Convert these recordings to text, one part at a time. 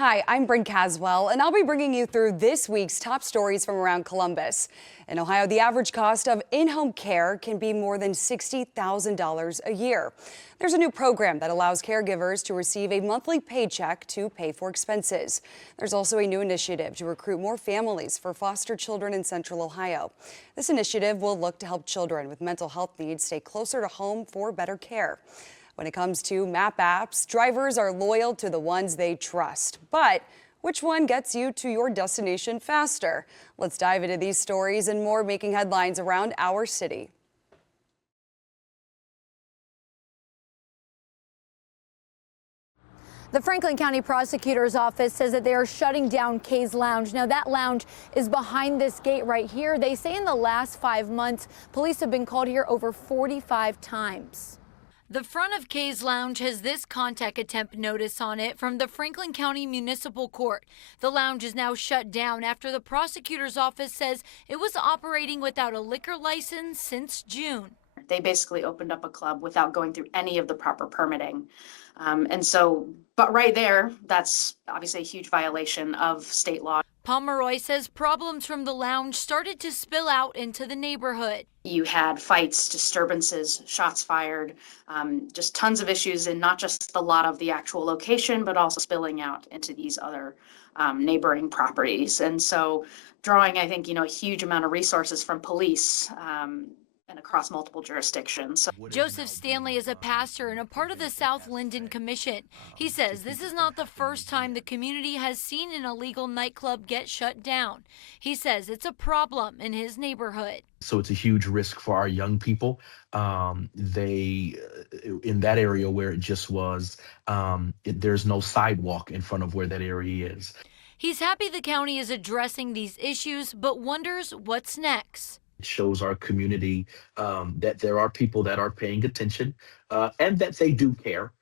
Hi, I'm Bryn Caswell, and I'll be bringing you through this week's top stories from around Columbus. In Ohio, the average cost of in-home care can be more than $60,000 a year. There's a new program that allows caregivers to receive a monthly paycheck to pay for expenses. There's also a new initiative to recruit more families for foster children in Central Ohio. This initiative will look to help children with mental health needs stay closer to home for better care. When it comes to map apps, drivers are loyal to the ones they trust. But which one gets you to your destination faster? Let's dive into these stories and more making headlines around our city. The Franklin County Prosecutor's Office says that they are shutting down Kay's Lounge. Now, that lounge is behind this gate right here. They say in the last 5 months, police have been called here over 45 times. The front of Kay's Lounge has this contact attempt notice on it from the Franklin County Municipal Court. The lounge is now shut down after the prosecutor's office says it was operating without a liquor license since June. They basically opened up a club without going through any of the proper permitting. But right there, that's obviously a huge violation of state law. Pomeroy says problems from the lounge started to spill out into the neighborhood. You had fights, disturbances, shots fired, just tons of issues, and not just the lot of the actual location, but also spilling out into these other neighboring properties. And so drawing, I think, a huge amount of resources from police and across multiple jurisdictions. Joseph Stanley is a pastor and a part of the South Linden Commission. He says this is not the first time the community has seen an illegal nightclub get shut down. He says it's a problem in his neighborhood. So it's a huge risk for our young people. In that area where it just was, there's no sidewalk in front of where that area is. He's happy the county is addressing these issues, but wonders what's next. It shows our community that there are people that are paying attention and that they do care.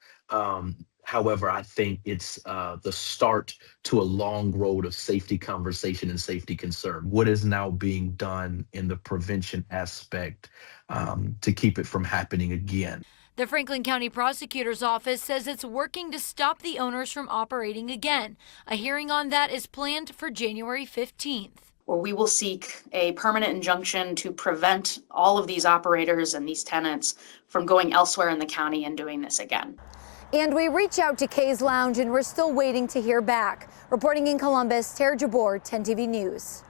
However, I think it's the start to a long road of safety conversation and safety concern. What is now being done in the prevention aspect to keep it from happening again? The Franklin County Prosecutor's Office says it's working to stop the owners from operating again. A hearing on that is planned for January 15th. Where we will seek a permanent injunction to prevent all of these operators and these tenants from going elsewhere in the county and doing this again. And we reach out to Kay's Lounge, and we're still waiting to hear back. Reporting in Columbus, Tara Jabor, 10 TV News.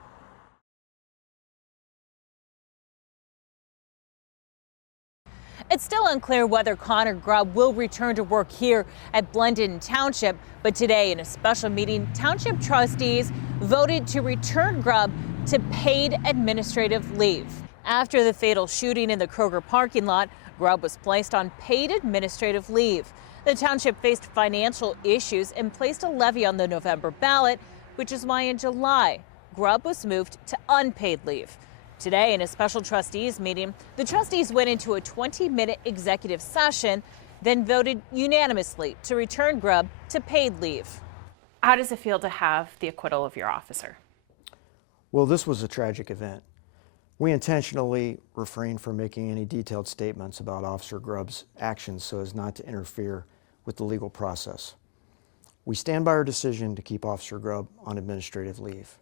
It's still unclear whether Connor Grubb will return to work here at Blendon Township, but today in a special meeting, township trustees voted to return Grubb to paid administrative leave. After the fatal shooting in the Kroger parking lot, Grubb was placed on paid administrative leave. The township faced financial issues and placed a levy on the November ballot, which is why in July, Grubb was moved to unpaid leave. Today, in a special trustees meeting, the trustees went into a 20-minute executive session, then voted unanimously to return Grubb to paid leave. How does it feel to have the acquittal of your officer? Well, this was a tragic event. We intentionally refrained from making any detailed statements about Officer Grubb's actions so as not to interfere with the legal process. We stand by our decision to keep Officer Grubb on administrative leave.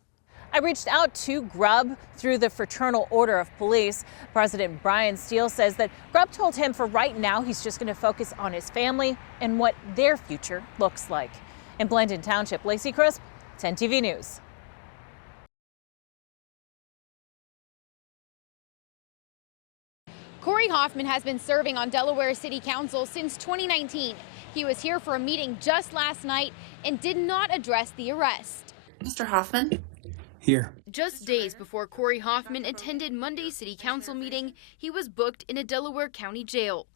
I reached out to Grubb through the Fraternal Order of Police. President Brian Steele says that Grubb told him for right now he's just going to focus on his family and what their future looks like. In Blendon Township, Lacey Crisp, 10 TV News. Corey Hoffman has been serving on Delaware City Council since 2019. He was here for a meeting just last night and did not address the arrest. Mr. Hoffman? Here. Just days before Corey Hoffman attended Monday's City Council meeting, he was booked in a Delaware County jail.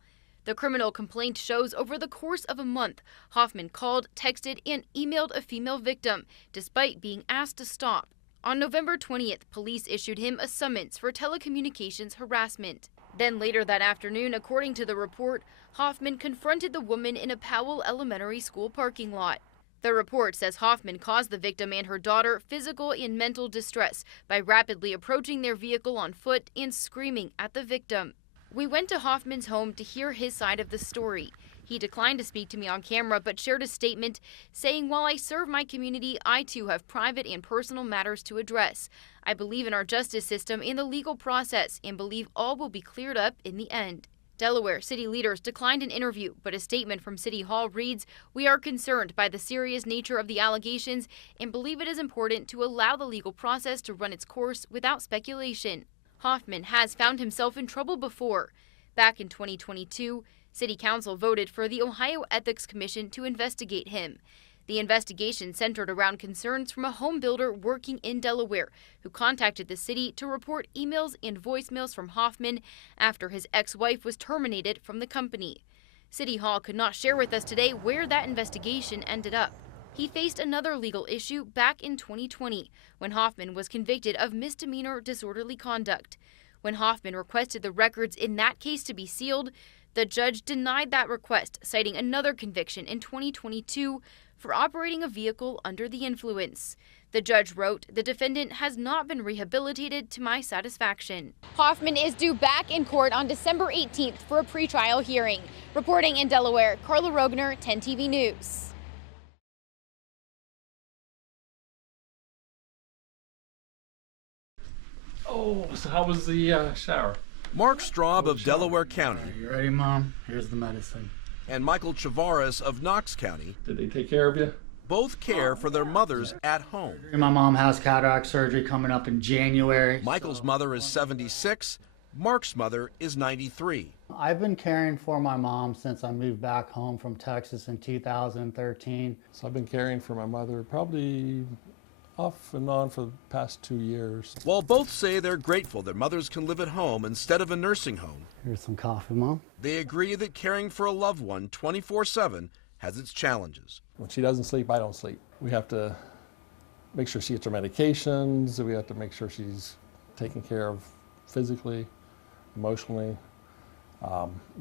The criminal complaint shows over the course of a month, Hoffman called, texted, and emailed a female victim, despite being asked to stop. On November 20th, police issued him a summons for telecommunications harassment. Then later that afternoon, according to the report, Hoffman confronted the woman in a Powell Elementary School parking lot. The report says Hoffman caused the victim and her daughter physical and mental distress by rapidly approaching their vehicle on foot and screaming at the victim. We went to Hoffman's home to hear his side of the story. He declined to speak to me on camera, but shared a statement saying, "While I serve my community, I too have private and personal matters to address. I believe in our justice system and the legal process and believe all will be cleared up in the end." Delaware city leaders declined an interview, but a statement from City Hall reads, "We are concerned by the serious nature of the allegations and believe it is important to allow the legal process to run its course without speculation." Hoffman has found himself in trouble before. Back in 2022, City Council voted for the Ohio Ethics Commission to investigate him. The investigation centered around concerns from a home builder working in Delaware who contacted the city to report emails and voicemails from Hoffman after his ex-wife was terminated from the company. City Hall could not share with us today where that investigation ended up. He faced another legal issue back in 2020 when Hoffman was convicted of misdemeanor disorderly conduct. When Hoffman requested the records in that case to be sealed, the judge denied that request, citing another conviction in 2022 for operating a vehicle under the influence. The judge wrote, "The defendant has not been rehabilitated to my satisfaction." Hoffman is due back in court on December 18th for a pretrial hearing. Reporting in Delaware, Carla Rogner, 10 TV News. Oh, so how was the shower? Mark Straub of Delaware County. You ready, Mom? Here's the medicine. And Michael Chavares of Knox County. Did they take care of you? Both care for their mothers at home. My mom has cataract surgery coming up in January. Michael's mother is 76. Mark's mother is 93. I've been caring for my mom since I moved back home from Texas in 2013. So I've been caring for my mother probably off and on for the past 2 years. While both say they're grateful their mothers can live at home instead of a nursing home, Here's some coffee, Mom. they agree that caring for a loved one 24/7 has its challenges. When she doesn't sleep, I don't sleep. We have to make sure she gets her medications. We have to make sure she's taken care of physically, emotionally,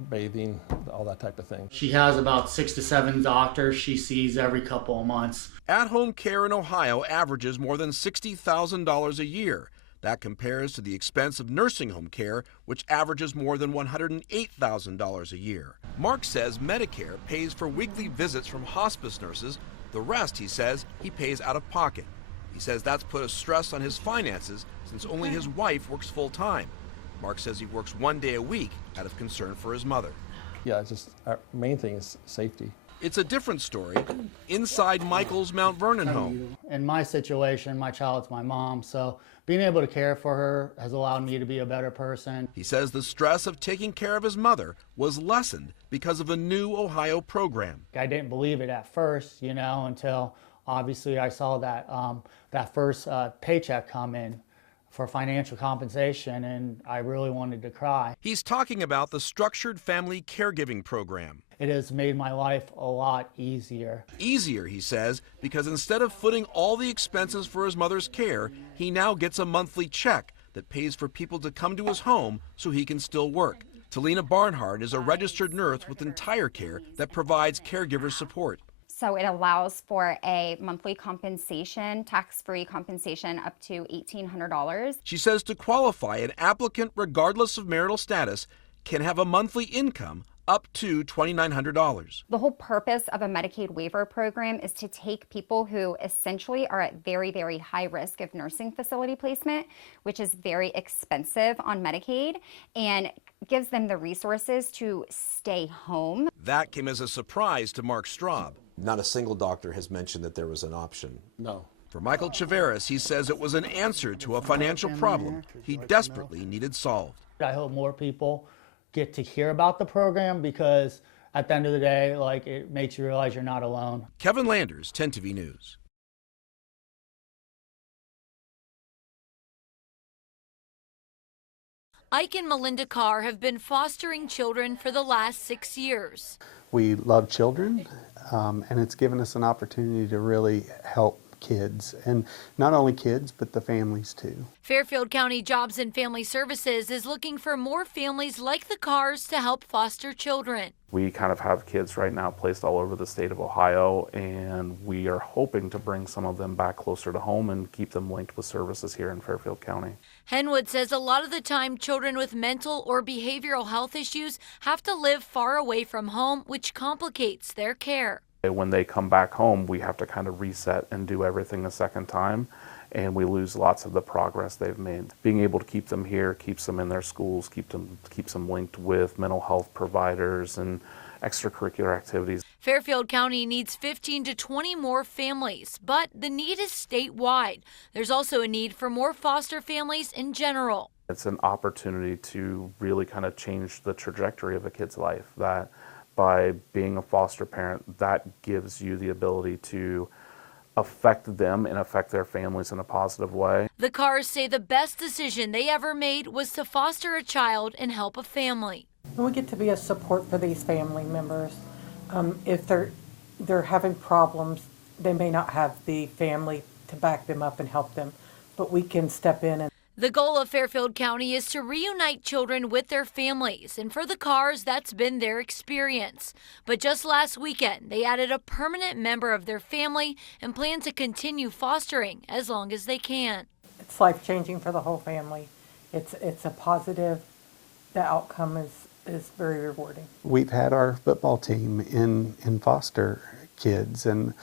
bathing, all that type of thing. She has about 6 to 7 doctors she sees every couple of months. At-home care in Ohio averages more than $60,000 a year. That compares to the expense of nursing home care, which averages more than $108,000 a year. Mark says Medicare pays for weekly visits from hospice nurses. The rest, he says, he pays out of pocket. He says that's put a stress on his finances since only his wife works full-time. Mark says he works 1 day a week out of concern for his mother. Yeah, it's just our main thing is safety. It's a different story inside Michael's Mount Vernon home. In my situation, my child's my mom, so being able to care for her has allowed me to be a better person. He says the stress of taking care of his mother was lessened because of a new Ohio program. I didn't believe it at first, until obviously I saw that first paycheck come in for financial compensation, and I really wanted to cry. He's talking about the Structured Family Caregiving Program. It has made my life a lot easier. Easier, he says, because instead of footing all the expenses for his mother's care, he now gets a monthly check that pays for people to come to his home so he can still work. Talina Barnhart is a registered nurse with Entire Care that provides caregiver support. So it allows for a monthly compensation, tax-free compensation up to $1,800. She says to qualify, an applicant, regardless of marital status, can have a monthly income up to $2,900. The whole purpose of a Medicaid waiver program is to take people who essentially are at very, very high risk of nursing facility placement, which is very expensive on Medicaid, and gives them the resources to stay home. That came as a surprise to Mark Straub. Not a single doctor has mentioned that there was an option. No. For Michael Chavares, he says it was an answer to a financial problem he desperately needed solved. I hope more people get to hear about the program because at the end of the day, it makes you realize you're not alone. Kevin Landers, 10 TV News. Ike and Melinda Carr have been fostering children for the last 6 years. We love children, and it's given us an opportunity to really help kids, and not only kids, but the families too. Fairfield County Jobs and Family Services is looking for more families like the Carrs to help foster children. We kind of have kids right now placed all over the state of Ohio, and we are hoping to bring some of them back closer to home and keep them linked with services here in Fairfield County. Henwood says a lot of the time children with mental or behavioral health issues have to live far away from home, which complicates their care. When they come back home, we have to kind of reset and do everything a second time, and we lose lots of the progress they've made. Being able to keep them here keeps them in their schools, keeps them linked with mental health providers and extracurricular activities. Fairfield County needs 15 to 20 more families, but the need is statewide. There's also a need for more foster families in general. It's an opportunity to really kind of change the trajectory of a kid's life. That by being a foster parent, that gives you the ability to affect them and affect their families in a positive way. The Carrs say the best decision they ever made was to foster a child and help a family. We get to be a support for these family members. If they're having problems, they may not have the family to back them up and help them, but we can step in. And the goal of Fairfield County is to reunite children with their families, and for the Carrs, that's been their experience. But just last weekend, they added a permanent member of their family and plan to continue fostering as long as they can. It's life-changing for the whole family. It's a positive. The outcome is very rewarding. We've had our football team in foster kids, and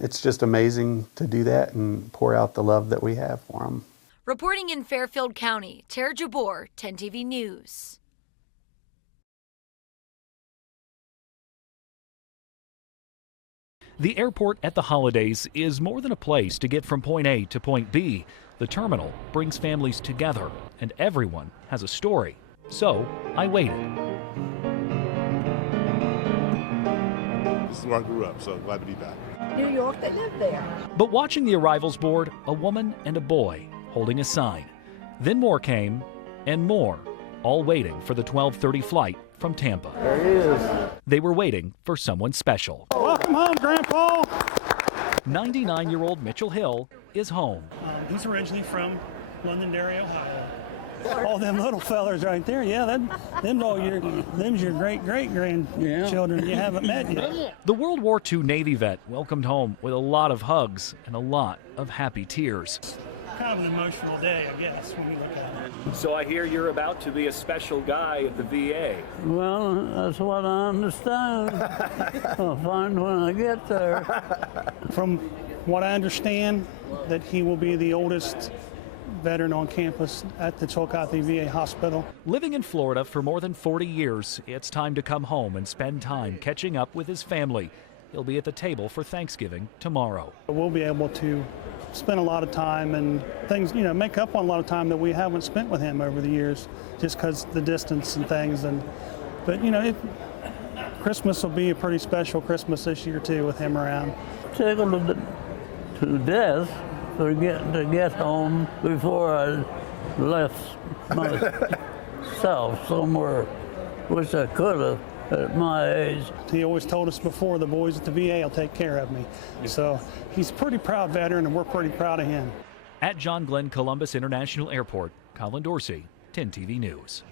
it's just amazing to do that and pour out the love that we have for them. Reporting in Fairfield County, Tara Jabor, 10 TV News. The airport at the holidays is more than a place to get from point A to point B. The terminal brings families together, and everyone has a story. So I waited. This is where I grew up, so glad to be back. New York, they live there. But watching the arrivals board, a woman and a boy holding a sign. Then more came, and more, all waiting for the 12:30 flight from Tampa. There he is. They were waiting for someone special. Welcome home, Grandpa. 99-year-old Mitchell Hill is home. He's originally from Londonderry, Ohio. All them little fellers right there, yeah, them's your great-great-grandchildren you haven't met yet. The World War II Navy vet welcomed home with a lot of hugs and a lot of happy tears. Kind of an emotional day, I guess, when we look at it. So I hear you're about to be a special guy at the VA. Well, that's what I understand. I'll find when I get there. From what I understand, that he will be the oldest veteran on campus at the Chillicothe VA Hospital. Living in Florida for more than 40 years, it's time to come home and spend time catching up with his family. He'll be at the table for Thanksgiving tomorrow. We'll be able to spend a lot of time and things, make up on a lot of time that we haven't spent with him over the years, just because the distance and things. But Christmas will be a pretty special Christmas this year too, with him around. Tickled to death for getting to get home before I left myself somewhere, which I could have at my age. He always told us before, the boys at the VA will take care of me. So he's a pretty proud veteran, and we're pretty proud of him. At John Glenn Columbus International Airport, Colin Dorsey, 10 TV News.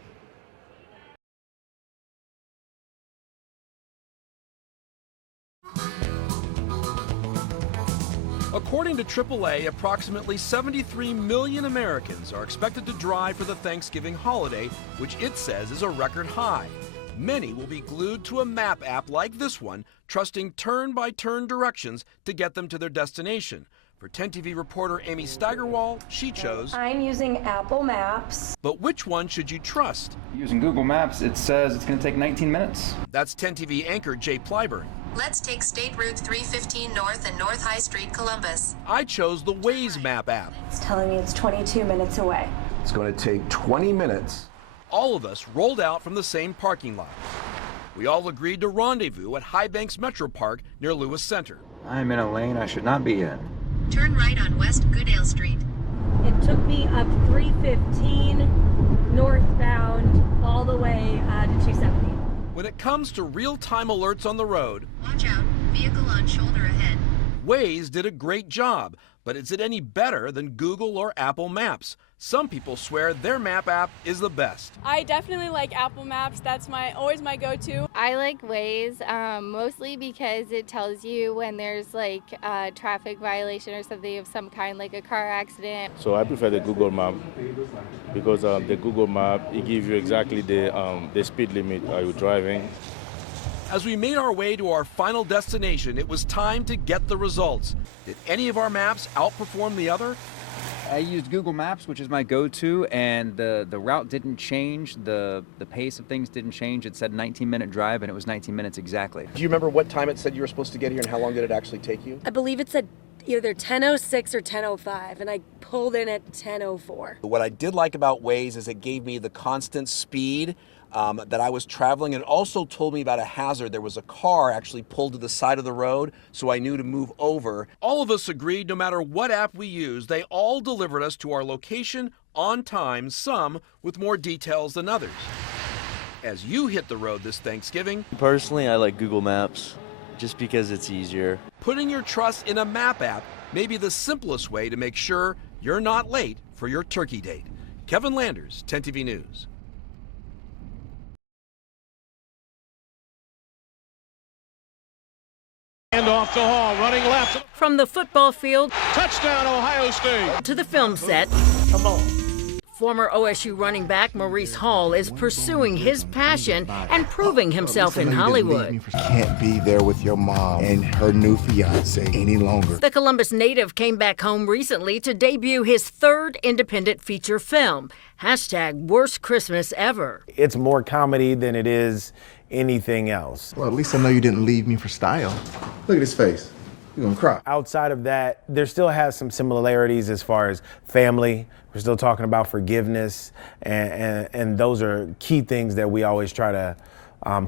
According to AAA, approximately 73 million Americans are expected to drive for the Thanksgiving holiday, which it says is a record high. Many will be glued to a map app like this one, trusting turn-by-turn directions to get them to their destination. For 10 TV reporter Amy Steigerwald, she chose... I'm using Apple Maps. But which one should you trust? Using Google Maps, it says it's going to take 19 minutes. That's 10 TV anchor Jay Plyburn. Let's take State Route 315 North and North High Street, Columbus. I chose the Waze map app. It's telling me it's 22 minutes away. It's going to take 20 minutes. All of us rolled out from the same parking lot. We all agreed to rendezvous at High Banks Metro Park near Lewis Center. I'm in a lane I should not be in. Turn right on West Goodale Street. It took me up 315 northbound all the way to 270. When it comes to real-time alerts on the road, watch out, vehicle on shoulder ahead. Waze did a great job, but is it any better than Google or Apple Maps? Some people swear their map app is the best. I definitely like Apple Maps. That's always my go-to. I like Waze mostly because it tells you when there's like a traffic violation or something of some kind, like a car accident. So I prefer the Google Map because the Google Map, it gives you exactly the speed limit you're driving. As we made our way to our final destination, it was time to get the results. Did any of our maps outperform the other? I used Google Maps, which is my go-to, and the route didn't change. The pace of things didn't change. It said 19-minute drive, and it was 19 minutes exactly. Do you remember what time it said you were supposed to get here, and how long did it actually take you? I believe it said either 10:06 or 10:05, and I pulled in at 10:04. What I did like about Waze is it gave me the constant speed that I was traveling, and also told me about a hazard. There was a car actually pulled to the side of the road, so I knew to move over. All of us agreed no matter what app we used, they all delivered us to our location on time, some with more details than others. As you hit the road this Thanksgiving, personally, I like Google Maps just because it's easier. Putting your trust in a map app may be the simplest way to make sure you're not late for your turkey date. Kevin Landers, 10 TV News. And off to Hall, running left. From the football field, Touchdown, Ohio State. to the film set. Come on. Former OSU running back Maurice Hall is pursuing his passion and proving himself in Hollywood. Can't be there with your mom and her new fiance any longer. The Columbus native came back home recently to debut his third independent feature film, #Worst Christmas Ever. It's more comedy than it is anything else. Well, at least I know you didn't leave me for style. Look at his face. You're gonna cry. Outside of that, there still has some similarities as far as family. We're still talking about forgiveness, and those are key things that we always try to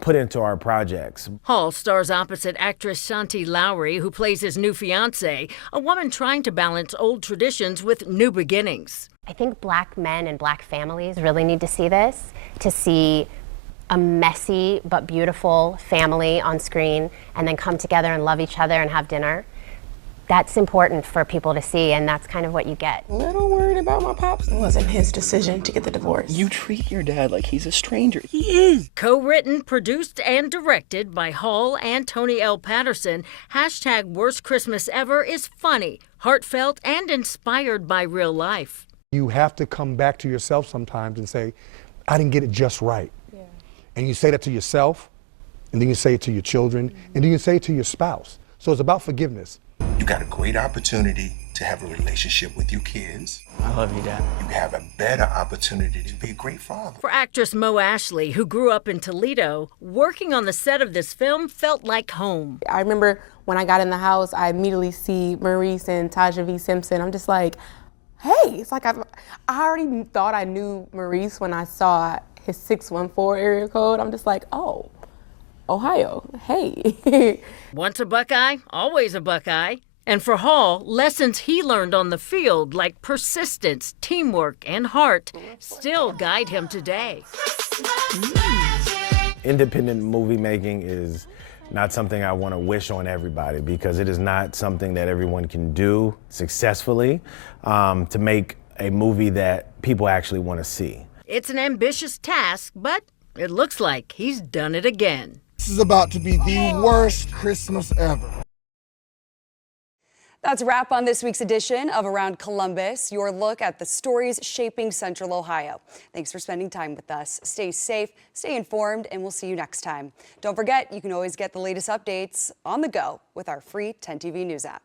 put into our projects. Hall stars opposite actress Shanti Lowry, who plays his new fiancée, a woman trying to balance old traditions with new beginnings. I think Black men and Black families really need to see this, to see a messy but beautiful family on screen and then come together and love each other and have dinner. That's important for people to see, and that's kind of what you get. A little worried about my pops. It wasn't his decision to get the divorce. You treat your dad like he's a stranger. He is. Co-written, produced, and directed by Hall and Tony L. Patterson, #Worst Christmas Ever is funny, heartfelt, and inspired by real life. You have to come back to yourself sometimes and say, I didn't get it just right. Yeah. And you say that to yourself, and then you say it to your children, and then you say it to your spouse. So it's about forgiveness. You got a great opportunity to have a relationship with your kids. I love you, Dad. You have a better opportunity to be a great father. For actress Mo Ashley, who grew up in Toledo, working on the set of this film felt like home. I remember when I got in the house, I immediately see Maurice and Taja V. Simpson. I'm just like, hey, it's like I already thought I knew Maurice when I saw his 614 area code. I'm just like, oh, Ohio, hey. Once a Buckeye, always a Buckeye. And for Hall, lessons he learned on the field like persistence, teamwork, and heart still guide him today. Independent movie making is not something I want to wish on everybody because it is not something that everyone can do successfully to make a movie that people actually want to see. It's an ambitious task, but it looks like he's done it again. This is about to be the worst Christmas ever. That's a wrap on this week's edition of Around Columbus, your look at the stories shaping Central Ohio. Thanks for spending time with us. Stay safe, stay informed, and we'll see you next time. Don't forget, you can always get the latest updates on the go with our free 10 TV News app.